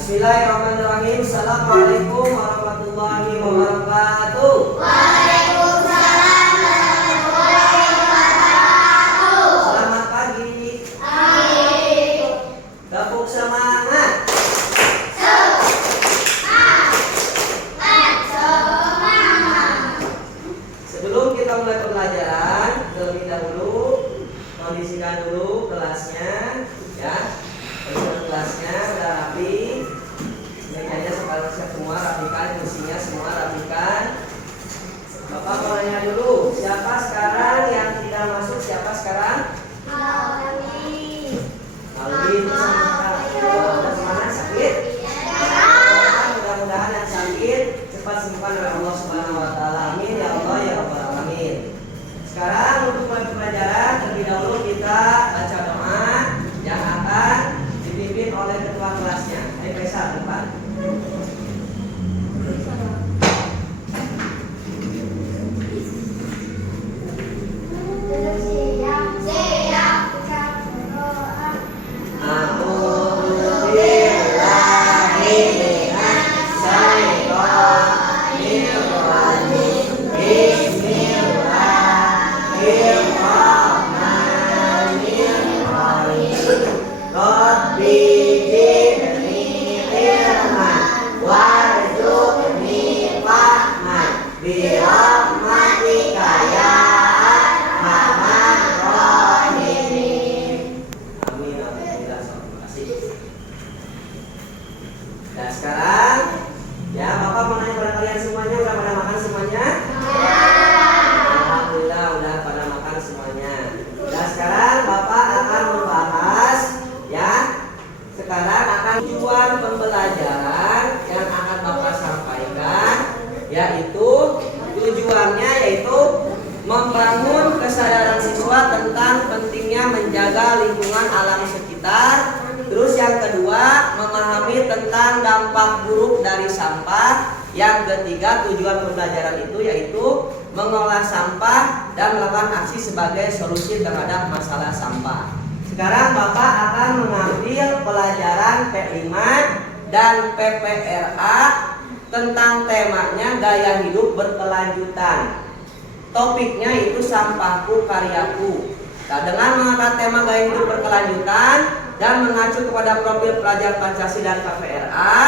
Bismillahirrahmanirrahim. Assalamualaikum warahmatullahi wabarakatuh. Waalaikumsalam warahmatullahi wabarakatuh. Selamat pagi. Pagi. Tepuk semangat. Sebelum kita mulai pembelajaran, terlebih dahulu kondisikan dulu kelasnya, ya. Kondisikan kelasnya sudah rapi. Mejanya sekarang siap semua, rapikan, kursinya semua rapikan. Bapak mau nanya dulu, siapa sekarang yang tidak masuk? Siapa sekarang? Alwi itu mana sakit? Mudah-mudahan yang sakit cepat sembuhkan oleh Allah Subhanahu wa taala. Amin ya Allah ya rabbal alamin. Sekarang untuk mulai pembelajaran, terlebih dahulu kita baca doa yang akan dipimpin oleh ketua kelasnya. Ayo Faisal depan. Nah sekarang ya Bapak mau nanya pada kalian semuanya, udah pada makan semuanya? Alhamdulillah udah pada makan semuanya. Nah sekarang Bapak akan membahas ya. Sekarang akan tujuan pembelajaran yang akan Bapak sampaikan, yaitu tujuannya yaitu membangun kesadaran siswa tentang pentingnya menjaga lingkungan alam sekitar. Terus yang kedua, memahami tentang dampak buruk dari sampah. Yang ketiga, tujuan pembelajaran itu yaitu mengolah sampah dan melakukan aksi sebagai solusi terhadap masalah sampah. Sekarang Bapak akan mengambil pelajaran P5 dan PPRA tentang temanya gaya hidup berkelanjutan. Topiknya itu sampahku karyaku. Nah, dengan mengangkat tema gaya hidup berkelanjutan dan mengacu kepada profil pelajar Pancasila dan KPRA,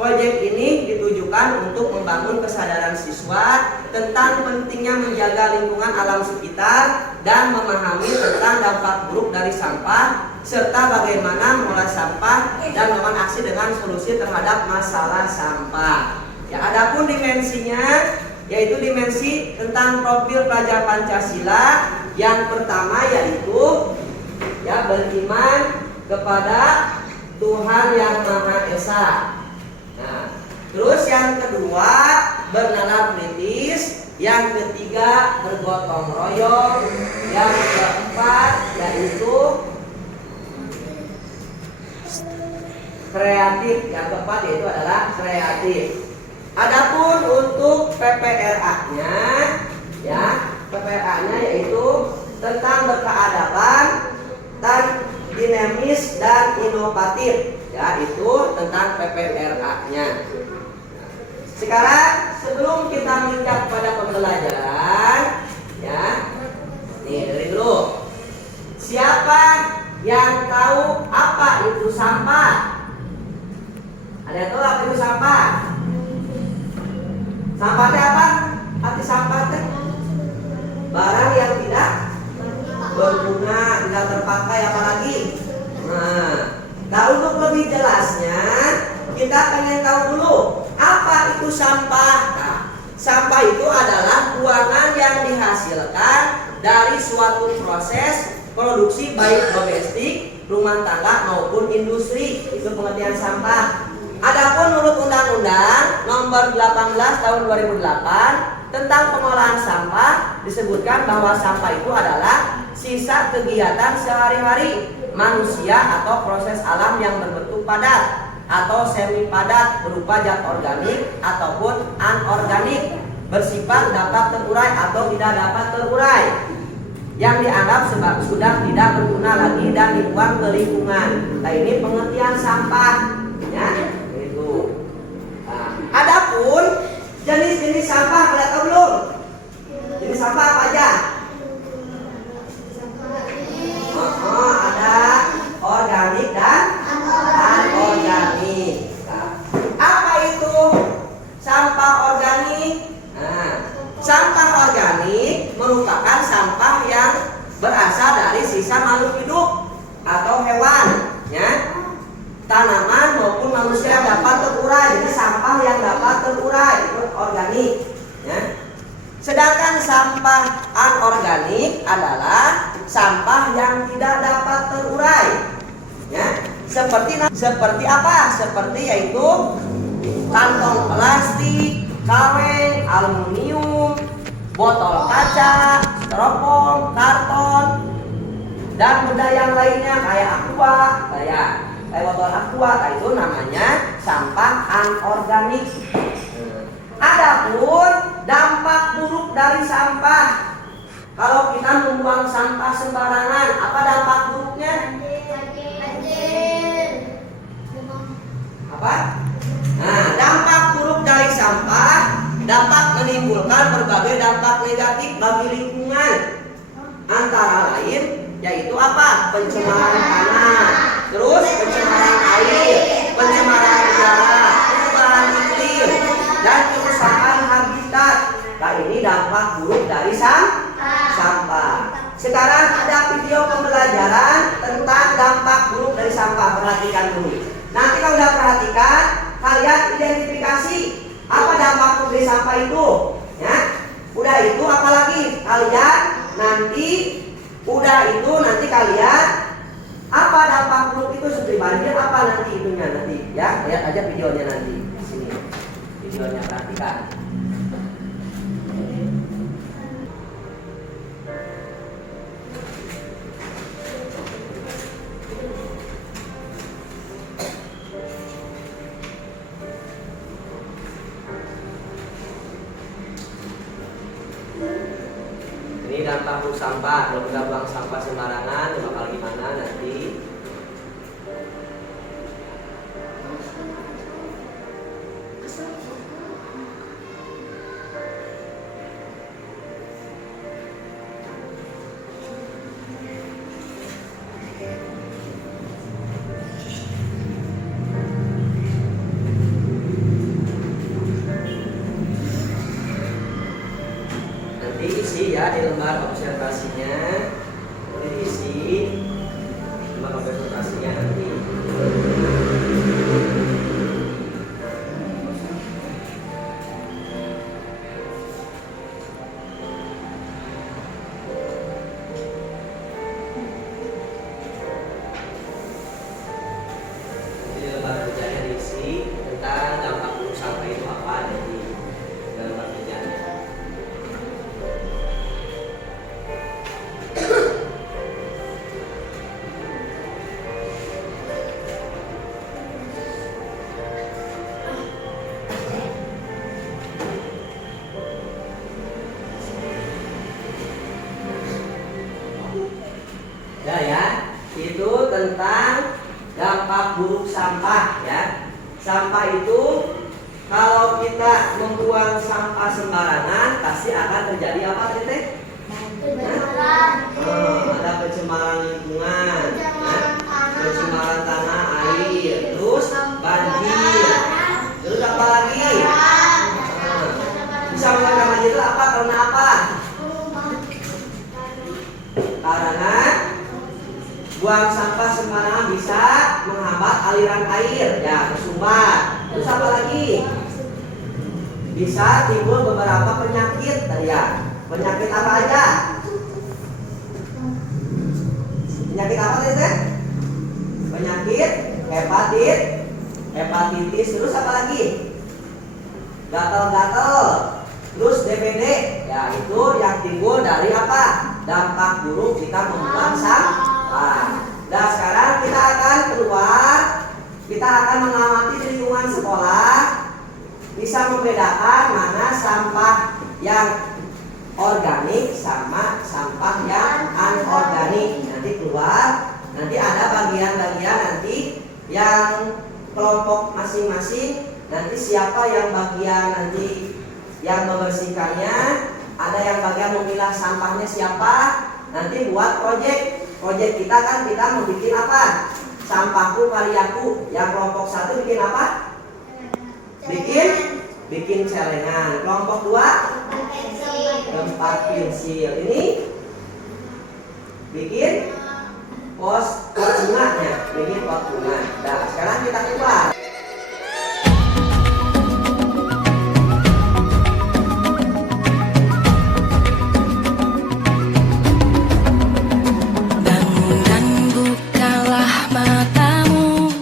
proyek ini ditujukan untuk membangun kesadaran siswa tentang pentingnya menjaga lingkungan alam sekitar dan memahami tentang dampak buruk dari sampah serta bagaimana mengolah sampah dan melakukan aksi dengan solusi terhadap masalah sampah. Ya, adapun dimensinya yaitu dimensi tentang profil pelajar Pancasila. Yang pertama yaitu ya beriman kepada Tuhan yang Maha Esa. Nah, terus yang kedua bernalar kritis, yang ketiga bergotong royong, yang keempat yaitu kreatif. Yang keempat yaitu adalah kreatif. Adapun untuk PPRA-nya ya, PPRA-nya yaitu tentang berkeadaban dan dinamis dan inovatif, ya itu tentang PPRA-nya. Sekarang sebelum kita menginjak pada pembelajaran, ya, nih dari dulu. Siapa yang tahu apa itu sampah? Ada yang tahu apa itu sampah? Sampah itu apa? Arti sampah itu barang yang tidak berguna, tidak terpakai apalagi. Nah, untuk lebih jelasnya kita pengen tahu dulu apa itu sampah. Nah, sampah itu adalah buangan yang dihasilkan dari suatu proses produksi baik domestik, rumah tangga maupun industri. Itu pengertian sampah. Adapun menurut Undang-Undang Nomor 18 Tahun 2008 tentang pengolahan sampah disebutkan bahwa sampah itu adalah sisa kegiatan sehari-hari manusia atau proses alam yang berbentuk padat atau semi padat berupa zat organik ataupun anorganik, bersifat dapat terurai atau tidak dapat terurai, yang dianggap sudah tidak berguna lagi dan dibuang ke lingkungan. Nah, ini pengertian sampah. Ya, itu. Nah, adapun jenis-jenis sampah ada tahu belum? Jenis sampah apa aja? Ada organik dan anorganik. Nah, apa itu sampah organik? Nah, sampah organik merupakan sampah yang berasal dari sisa makhluk hidup atau hewan, ya, tanaman maupun manusia yang dapat terurai. Jadi sampah yang dapat terurai itu organik, ya. Sedangkan sampah anorganik adalah sampah yang tidak dapat terurai, ya. Seperti apa? Seperti yaitu kantong plastik, kaleng, aluminium, botol kaca, styrofoam, karton, dan benda yang lainnya kayak aqua, kayak botol aqua. Nah, itu namanya sampah anorganik. Adapun dampak buruk dari sampah, kalau kita membuang sampah sembarangan, apa dampak buruknya? Apa? Nah, dampak buruk dari sampah dapat menimbulkan berbagai dampak negatif bagi lingkungan. Antara lain yaitu apa? Pencemaran tanah, terus pencemaran air, pencemaran udara, perubahan iklim, dan kerusakan habitat. Nah, ini dampak buruk dari sampah. Sekarang ada video pembelajaran tentang dampak buruk dari sampah. Perhatikan dulu. Nanti kalau udah perhatikan, kalian identifikasi apa dampak buruk dari sampah itu, ya. Udah itu apalagi kalian nanti kalian apa dampak buruk itu seperti banjir, apa nanti itunya nanti, ya. Lihat aja videonya nanti di sini. Videonya perhatikan. Ini dampak buruk sampah. Kalau kita buang sampah sembarangan, bakal gimana nanti? Diisi ya di lembar observasinya, diisi lembar observasinya nanti. Di lembar kerjanya diisi tentang dampak buruk sampah itu apa nanti dalam lembar kerjanya. Ya, itu tentang dampak buruk sampah, ya. Sampah itu kalau kita membuang sampah sembarangan pasti akan terjadi apa teh? Ada pencemaran lingkungan, ya. Pencemaran tanah air, terus banjir, terus apa lagi? Bisa menyebabkan banjir itu apa? Karena apa? Karena buang sampah sembarangan bisa menghambat aliran air, ya, tersumbat. Terus apa lagi? Bisa timbul beberapa penyakit tadi, ya. Penyakit apa aja? Penyakit apa tadi? Penyakit hepatitis, terus apa lagi? Gatal-gatal, terus DBD, ya, itu yang timbul dari apa? Dampak buruk kita membuang sampah. Nah, sekarang kita akan keluar, kita akan mengamati di lingkungan sekolah, bisa membedakan mana sampah yang organik sama sampah yang anorganik. Nanti keluar, nanti ada bagian-bagian nanti yang kelompok masing-masing. Nanti siapa yang bagian nanti yang membersihkannya, ada yang bagian memilah sampahnya siapa. Nanti buat proyek kita kan kita mau bikin apa? Sampahku karyaku. Yang kelompok 1 bikin apa? Bikin celengan. Kelompok 2 tempat pensil. Ini bikin pot bunganya, bikin pot bunga. Nah, sekarang kita coba. Bangun dan bukalah matamu,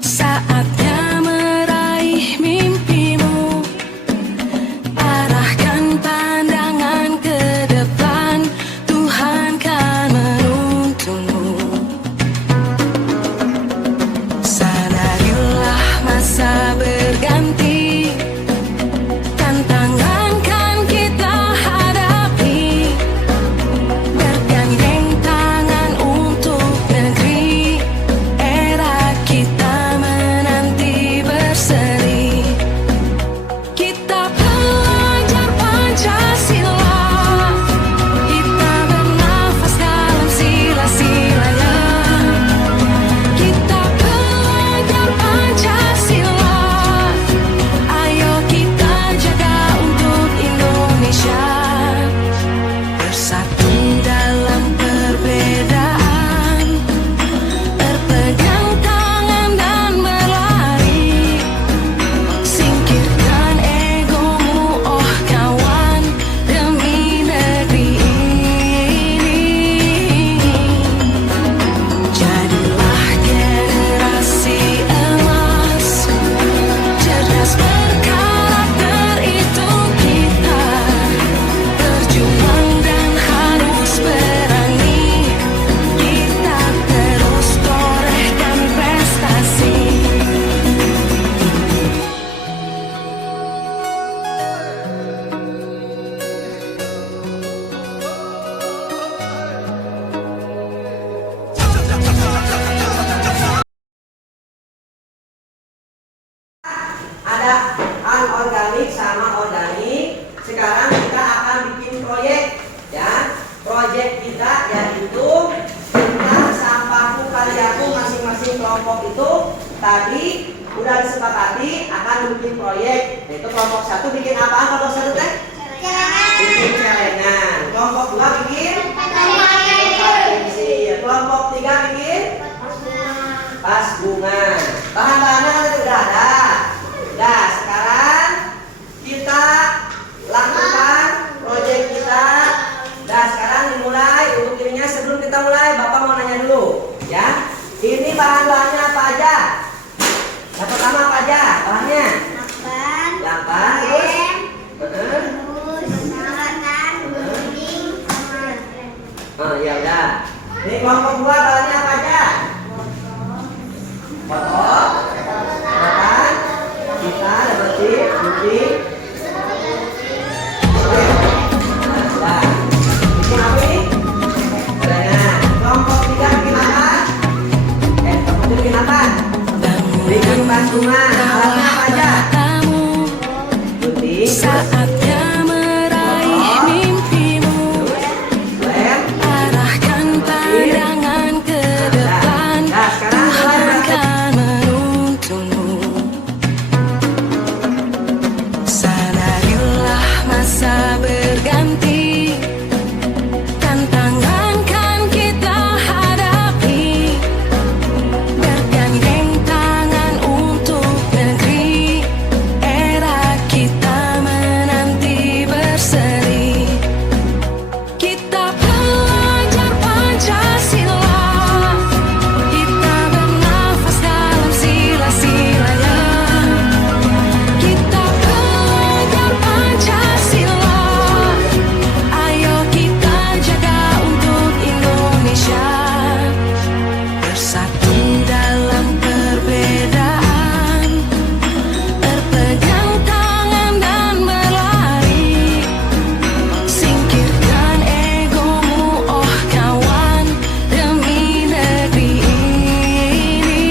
saatnya meraih mimpimu. Arahkan pandangan ke depan, Tuhan kan menuntunmu. Sadarilah masa berganti, tantangan kan kita hadapi. Bergandeng tangan untuk negeri, era kita menanti berseri. Kita pelajar Pancasila, kita bernafas dalam sila-silanya. Kita pelajar Pancasila, ayo kita jaga untuk Indonesia. Bersatu dalam perbedaan, berpegang tangan dan berlari. Singkirkan egomu, oh kawan, demi negeri ini. Jadilah generasi emas, cerdas berkarakter itu kita. Berjuang dan harus berani, kita terus torehkan prestasi. Ada anorganik sama organik. Sekarang kita akan bikin proyek, ya. Proyek kita yaitu tentang sampahku karyaku. Masing-masing kelompok itu tadi udah disepakati akan bikin proyek. Yaitu kelompok 1 bikin apa? Kelompok 1 teh? Bikin celengan. Kelompok 2 bikin tempat pensil. Kelompok 3 bikin pas bunga. Bahan-bahannya udah ada. Nah, sekarang kita lakukan proyek kita. Nah, sekarang dimulai. Untuk ininya sebelum kita mulai, Bapak mau nanya dulu, ya. Ini bahan-bahannya apa aja? Yang pertama apa aja bahannya? Lakban, terus? Oh, ya udah. Ini kelompok 2 bahannya apa aja? Foto, makan, kita dapat chip, gunting. Nah, bikin apa ini? Celengan. Kelompok 3 bikin apa? Kelompok 3 bikin apa? Bikin pasungan. Alatnya apa aja? Gunting. Saatnya meraih mimpimu, Lem. arahkan pandangan ke depan, Nah, sekarang mulai Tuhan berangkat. kan menuntunmu. Sadarilah masa berganti, tantangan kan kita hadapi. Bergandeng tangan untuk negeri, era kita menanti berseri. Kita pelajar Pancasila, kita bernafas dalam sila-silanya. Kita pelajar Pancasila, ayo kita jaga untuk Indonesia. Bersatu dalam perbedaan, berpegang tangan dan berlari. Singkirkan egomu, oh kawan, demi negeri ini.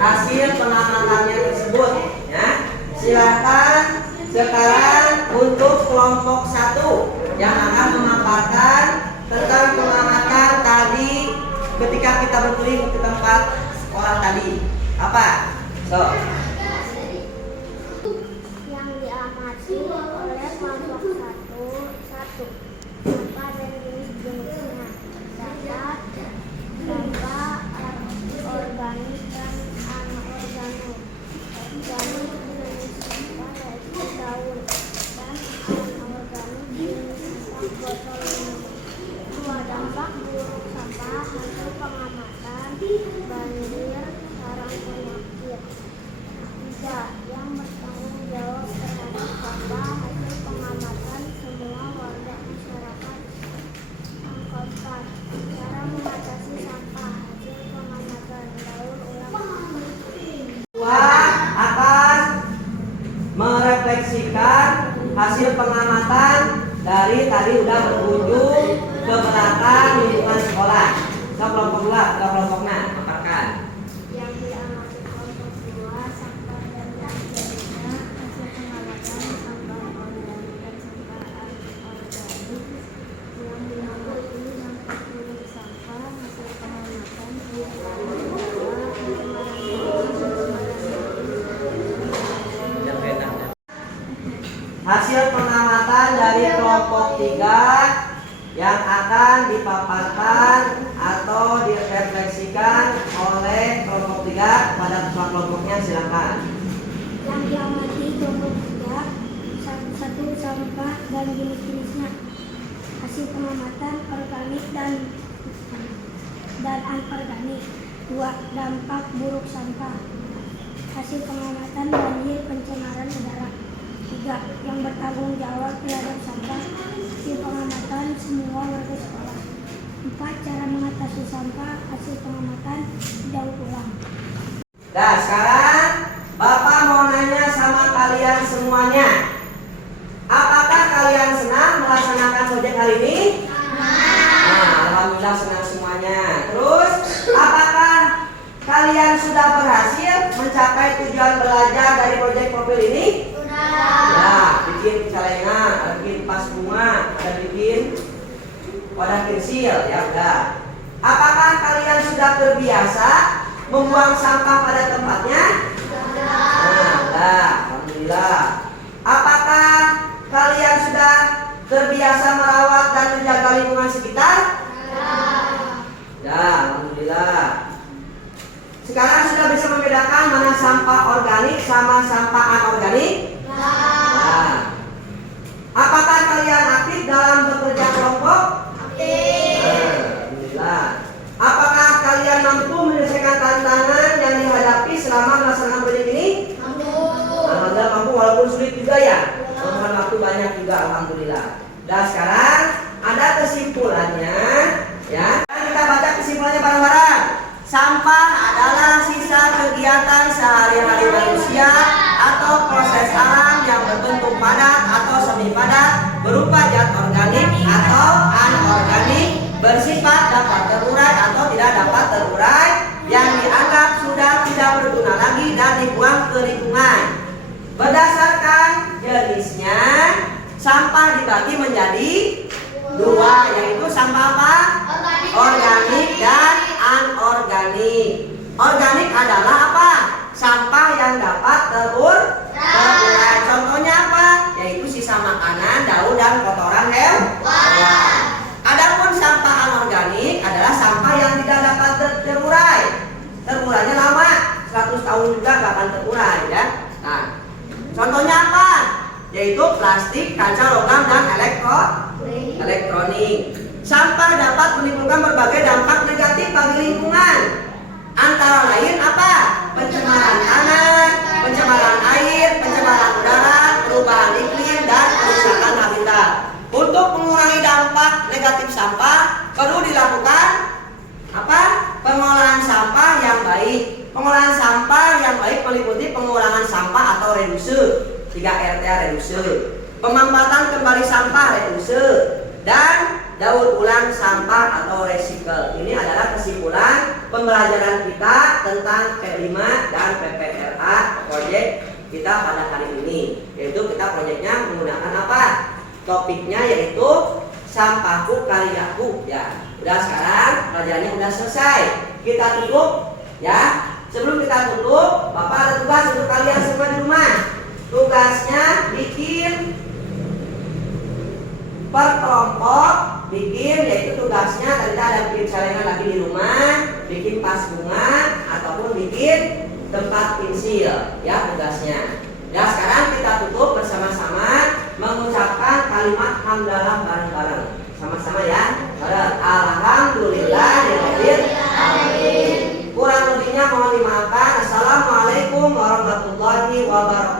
hasil pengamatannya tersebut. Ya, silakan sekarang untuk kelompok 1 yang akan memaparkan tentang pengamatan tadi ketika kita berkeliling ke tempat sekolah tadi. Apa? So. Yang diamati oleh kelompok 1 sampah dan jenis-jenisnya, dapat sampah organik dan anorganik. Organik jenis sampah yaitu daun dan anorganik jenis sampah botol minum. 2. Dampak buruk sampah hasil pengamatan banjir, sarang penyakit. 3. Yang bertanggung jawab terhadap sampah hasil pengamatan semua warga masyarakat angkatan. Cara mengatasi sampah hasil pengamatan daur ulang. 2 akan merefleksikan hasil pengamatan dari tadi udah berkunjung ke belakang lingkungan sekolah. Ke kelompok 2, ke kelompoknya paparkan. Yang diamati kelompok 2 sampah dan jenisnya, hasil pengamatan sampah organik dan sampah anorganik. Yang diamati dampak buruk sampah hasil pengamatan Hasil pengamatan dari kelompok 3 yang akan dipaparkan atau direfleksikan oleh kelompok 3 pada kelompoknya, silakan. yang diamati kelompok 3 1 sampah dan jenis-jenisnya, hasil pengamatan organik dan anorganik. 2. Dampak buruk sampah hasil pengamatan banjir, pencemaran udara. 3. Yang bertanggung jawab terhadap sampah hasil pengamatan semua warga sekolah. 4. Cara mengatasi sampah hasil pengamatan daur ulang. Nah, sekarang Bapak mau nanya sama kalian semuanya. Apakah kalian senang melaksanakan proyek hari ini? Nah, alhamdulillah senang semuanya. Terus, apakah kalian sudah berhasil mencapai tujuan belajar dari proyek profil ini? Ya, bikin celengan, ada bikin pas bunga, ada bikin wadah pensil, ya udah. Apakah kalian sudah terbiasa membuang sampah pada tempatnya? Nah, udah, alhamdulillah. Apakah kalian sudah terbiasa merawat dan menjaga lingkungan sekitar? Ya, alhamdulillah. Sekarang sudah bisa membedakan mana sampah organik sama sampah anorganik? Nah, apakah kalian aktif dalam bekerja kelompok? Alhamdulillah. Apakah kalian mampu menyelesaikan tantangan yang dihadapi selama melaksanakan proyek ini? Alhamdulillah mampu, walaupun sulit juga ya. Membutuhkan waktu banyak juga, alhamdulillah. Dan sekarang ada kesimpulannya, ya. Kita baca kesimpulannya bareng-bareng. Sampah adalah sisa kegiatan sehari-hari manusia atau proses alam yang berbentuk padat atau semi padat berupa zat organik atau anorganik, bersifat dapat terurai atau tidak dapat terurai, yang dianggap sudah tidak berguna lagi dan dibuang ke lingkungan. Berdasarkan jenisnya, sampah dibagi menjadi 2, yaitu sampah apa? Organik dan anorganik. Organik adalah apa? Sampah yang dapat terurai. Contohnya apa? Yaitu sisa makanan, daun dan kotoran hewan. Adapun sampah anorganik adalah sampah yang tidak dapat terurai. Terurainya lama, 100 tahun juga gak akan terurai, ya. Nah, contohnya apa? Yaitu plastik, kaca, logam dan elektronik. Sampah dapat menimbulkan berbagai dampak negatif bagi lingkungan. Antara lain apa? Pencemaran tanah, pencemaran air, pencemaran udara, perubahan iklim, dan kerusakan habitat. Untuk mengurangi dampak negatif sampah, perlu dilakukan apa? Pengolahan sampah yang baik. Pengolahan sampah yang baik meliputi pengurangan sampah atau reduce, 3RT reduce, pemanfaatan kembali sampah reduce, dan daur ulang sampah atau recycle. Ini adalah kesimpulan pembelajaran kita tentang P5 dan PPRA proyek kita pada hari ini. Yaitu kita proyeknya menggunakan apa? Topiknya yaitu sampahku karyaku ya. Udah sekarang pelajarannya udah selesai. Kita tutup ya. Sebelum kita tutup, Bapak ada tugas untuk kalian semua di rumah. Tugasnya bikin per kelompok, bikin yaitu tugasnya tadi ada bikin celengan lagi di rumah, bikin pas bunga ataupun bikin tempat pensil ya tugasnya. Ya sekarang kita tutup bersama-sama mengucapkan kalimat hamdalah bareng-bareng. Sama-sama ya. Alhamdulillahirabbil alamin. Kurang lebihnya mohon dimaafkan. Assalamualaikum warahmatullahi wabarakatuh.